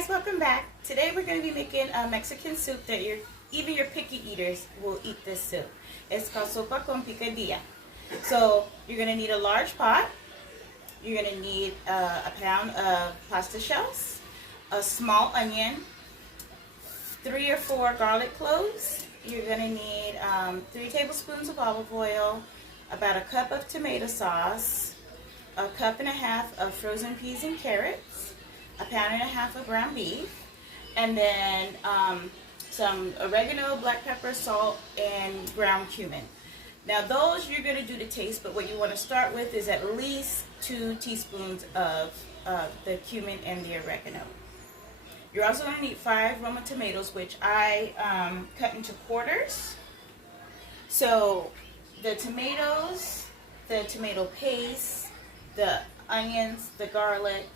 guys, welcome back. Today we're going to be making a Mexican soup that even your picky eaters will eat this soup. It's called Sopa con Picadillo. So you're going to need a large pot. You're going to need a pound of pasta shells, a small onion, 3 or 4 garlic cloves. You're going to need 3 tablespoons of olive oil, about a cup of tomato sauce, a cup and a half of frozen peas and carrots, a pound and a half of ground beef, and then some oregano, black pepper, salt, and ground cumin. Now those you're going to do to taste, but what you want to start with is at least 2 teaspoons of the cumin and the oregano. You're also going to need 5 Roma tomatoes, which I cut into quarters. So the tomatoes, the tomato paste, the onions, the garlic,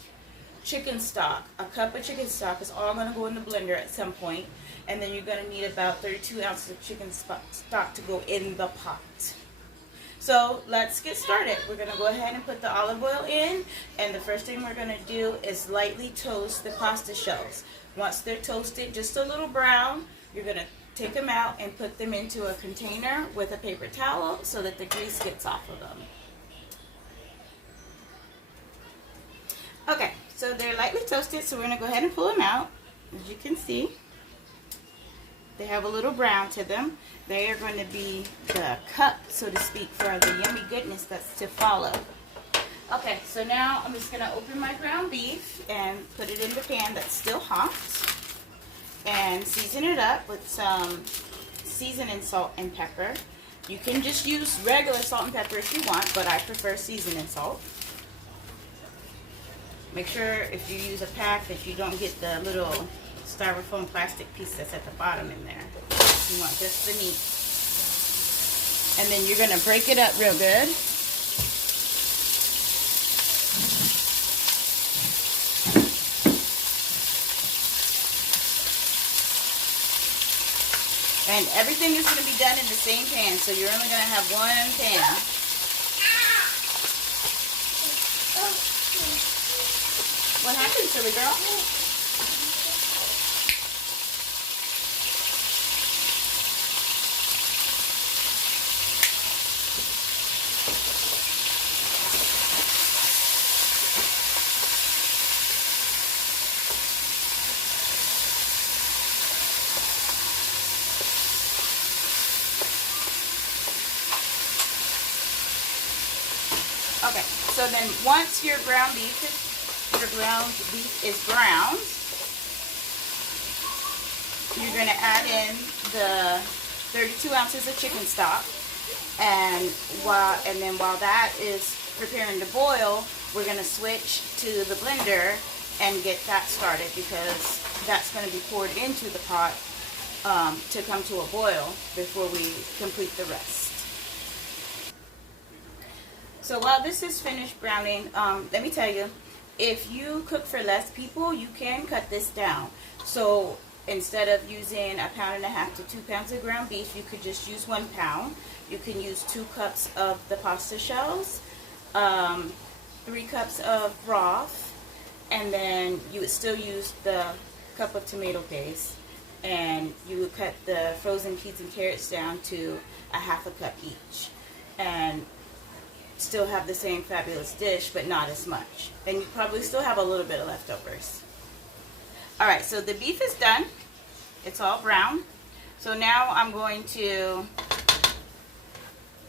chicken stock, a cup of chicken stock is all going to go in the blender at some point, and then you're going to need about 32 ounces of chicken stock to go in the pot. So let's get started. We're going to go ahead and put the olive oil in, and the first thing we're going to do is lightly toast the pasta shells. Once they're toasted just a little brown, you're going to take them out and put them into a container with a paper towel so that the grease gets off of them. Okay, so they're lightly toasted, so we're going to go ahead and pull them out. As you can see, they have a little brown to them. They are going to be the cup, so to speak, for the yummy goodness that's to follow. Okay, so now I'm just going to open my ground beef and put it in the pan that's still hot, and season it up with some seasoning salt and pepper. You can just use regular salt and pepper if you want, but I prefer seasoning salt. Make sure if you use a pack that you don't get the little styrofoam plastic piece that's at the bottom in there. You want just the meat. And then you're going to break it up real good. And everything is going to be done in the same pan, so you're only going to have one pan. What happened, silly girl? Okay, so then once your ground beef is browned, you're going to add in the 32 ounces of chicken stock, and while that is preparing to boil, we're going to switch to the blender and get that started, because that's going to be poured into the pot to come to a boil before we complete the rest. So while this is finished browning, let me tell you, if you cook for less people, you can cut this down. So instead of using a pound and a half to 2 pounds of ground beef, you could just use 1 pound. You can use 2 cups of the pasta shells, 3 cups of broth, and then you would still use the cup of tomato paste, and you would cut the frozen peas and carrots down to a ½ cup each, and still have the same fabulous dish, but not as much. And you probably still have a little bit of leftovers. Alright, so the beef is done. It's all brown. So now I'm going to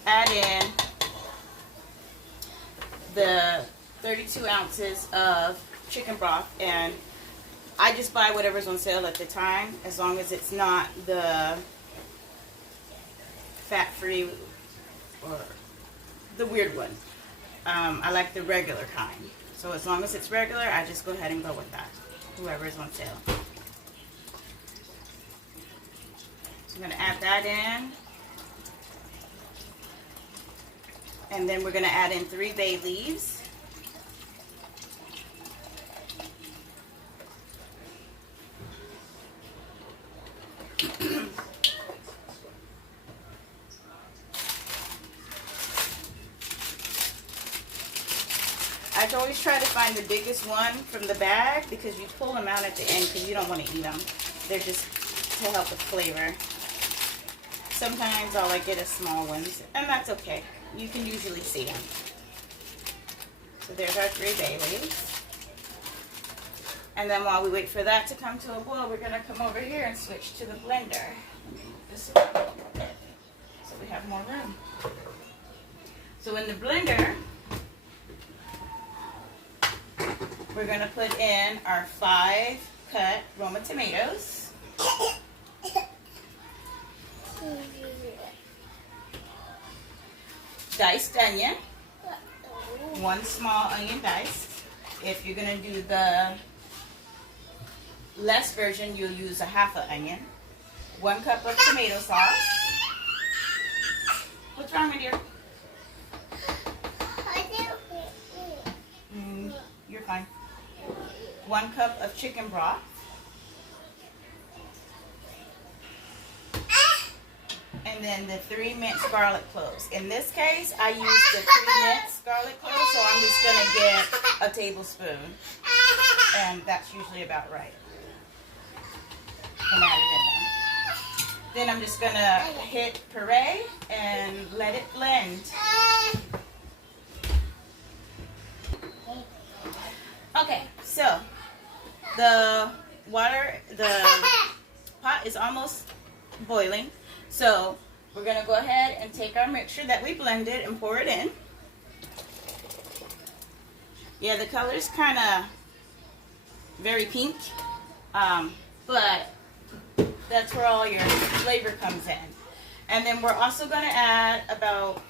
add in the 32 ounces of chicken broth, and I just buy whatever's on sale at the time, as long as it's not the fat-free or the weird one. I like the regular kind. So as long as it's regular, I just go ahead and go with that, whoever is on sale. So I'm going to add that in. And then we're going to add in 3 bay leaves. I always try to find the biggest one from the bag because you pull them out at the end because you don't want to eat them. They're just to help with flavor. Sometimes all I get is small ones, and that's okay. You can usually see them. So there's our 3 bay leaves. And then while we wait for that to come to a boil, we're going to come over here and switch to the blender. This way, so we have more room. So in the blender, we're going to put in our 5 cut Roma tomatoes. Diced onion. 1 small onion diced. If you're going to do the less version, you'll use a half an onion. 1 cup of tomato sauce. What's wrong with you? You're fine. 1 cup of chicken broth. And then the 3 minced garlic cloves. In this case, I use the 3 minced garlic cloves, so I'm just going to get a tablespoon. And that's usually about right. And add it in there. Then I'm just going to hit puree and let it blend. Okay, so the pot is almost boiling. So we're going to go ahead and take our mixture that we blended and pour it in. Yeah, the color's kind of very pink, but that's where all your flavor comes in. And then we're also going to add about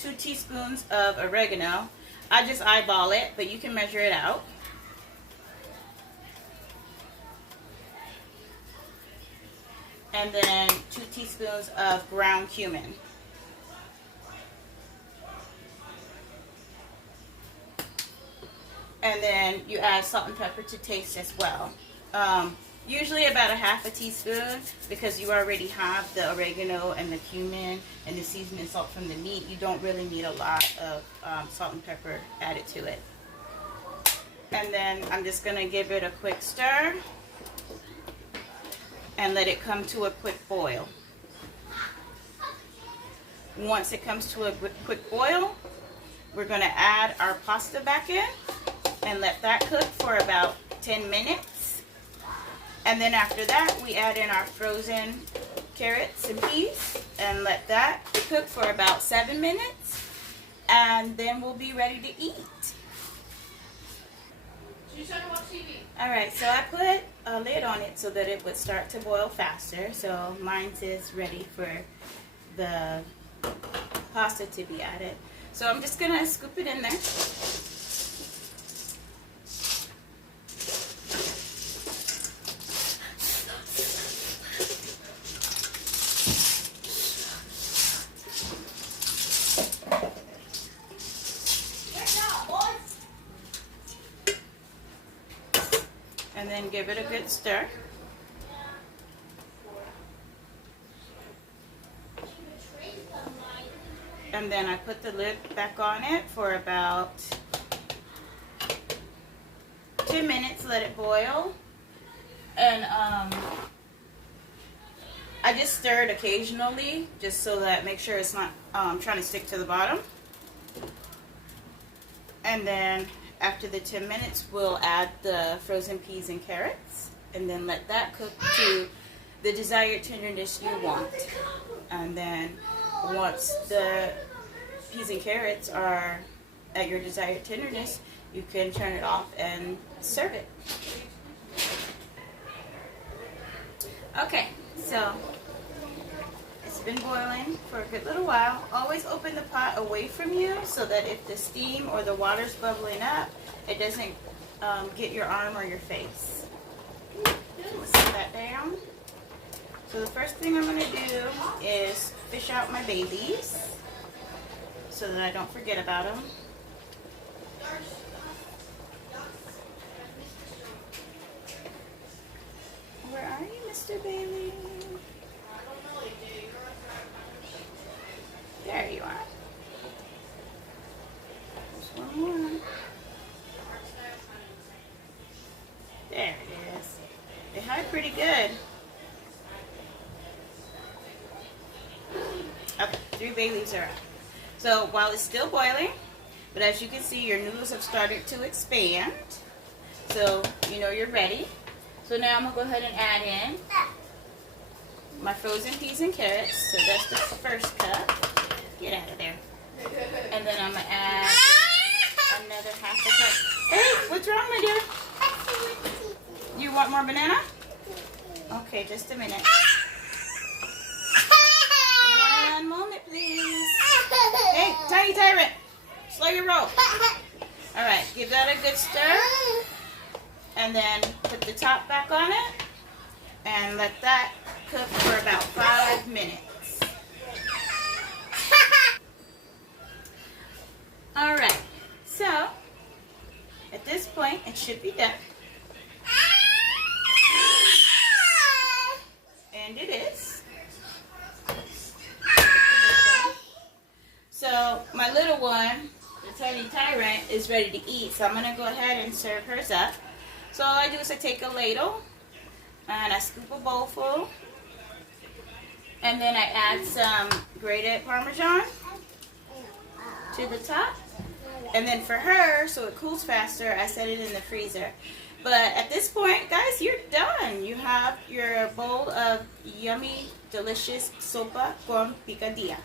2 teaspoons of oregano. I just eyeball it, but you can measure it out. And then 2 teaspoons of ground cumin. And then you add salt and pepper to taste as well. Usually about a half a teaspoon because you already have the oregano and the cumin and the seasoning salt from the meat. You don't really need a lot of salt and pepper added to it. And then I'm just going to give it a quick stir and let it come to a quick boil. Once it comes to a quick boil, we're going to add our pasta back in and let that cook for about 10 minutes. And then after that, we add in our frozen carrots and peas and let that cook for about 7 minutes. And then we'll be ready to eat. Alright, so I put a lid on it so that it would start to boil faster. So mine is ready for the pasta to be added. So I'm just going to scoop it in there. And then give it a good stir. And then I put the lid back on it for about 2 minutes, let it boil. And I just stir it occasionally just so that make sure it's not trying to stick to the bottom. And then after the 10 minutes, we'll add the frozen peas and carrots and then let that cook to the desired tenderness you want. And then once the peas and carrots are at your desired tenderness, you can turn it off and serve it. Okay, so it's been boiling for a good little while. Always open the pot away from you so that if the steam or the water's bubbling up, it doesn't get your arm or your face. Set that down. So the first thing I'm going to do is fish out my bay leaves so that I don't forget about them. Where are you, Mr. Bailey? There you are. There's one more. There it is. They hide pretty good. Okay, 3 bay leaves are out. So while it's still boiling, but as you can see, your noodles have started to expand. So you know you're ready. So now I'm going to go ahead and add in my frozen peas and carrots. So that's the first cup. Get out of there. And then I'm going to add another half a cup. Hey, what's wrong, my dear? You want more banana? Okay, just a minute. One moment, please. Hey, tiny tyrant. Slow your roll. All right, give that a good stir. And then put the top back on it. And let that cook for about 5 minutes. All right, so at this point, it should be done. And it is. So my little one, the tiny tyrant, is ready to eat. So I'm going to go ahead and serve hers up. So all I do is I take a ladle and I scoop a bowl full. And then I add some grated Parmesan to the top. And then for her, so it cools faster, I set it in the freezer. But at this point, guys, you're done. You have your bowl of yummy, delicious sopa con picadillo.